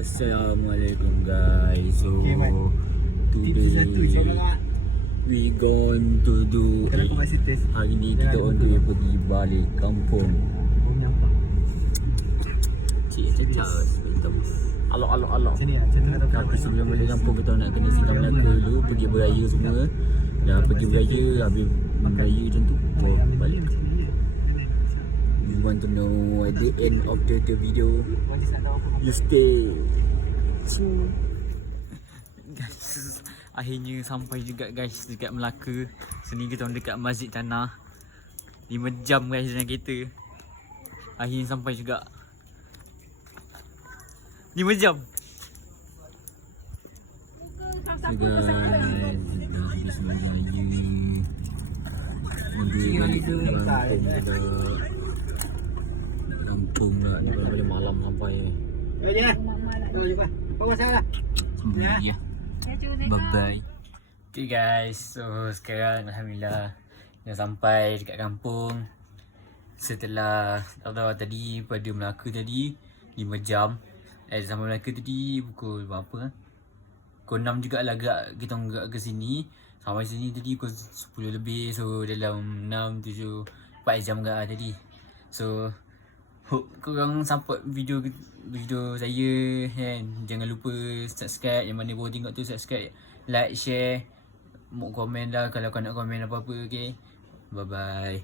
Assalamualaikum guys. So today we going to do hari ni kita on the way pergi balik kampung. Cik alok. Tapi sebelum balik kampung kita nak kena singgah Melaka dulu, pergi beraya semua. Dah pergi beraya, habis beraya macam tu balik. You want to know at the end of the video, you stay. Guys, akhirnya sampai juga guys dekat Melaka. Sini kita orang dekat Masjid Tanah. 5 jam guys dengan kereta. Akhirnya sampai juga. 5 jam. Kampung nak ni boleh malam sampai. Ya. Bye bye. Okay guys, so sekarang alhamdulillah dah sampai dekat kampung. Setelah tadi pada Melaka tadi 5 jam. Sampai Melaka tadi pukul berapa? Pukul 6 jugalah kita gerak ke sini. Sampai sini tadi pukul 10 lebih. So dalam 6, 7, 4 jam juga tadi. So hope korang support video saya kan. Jangan lupa subscribe. Yang mana baru tengok tu subscribe, like, share, mau komen lah kalau kau nak komen apa-apa. Okay, bye bye.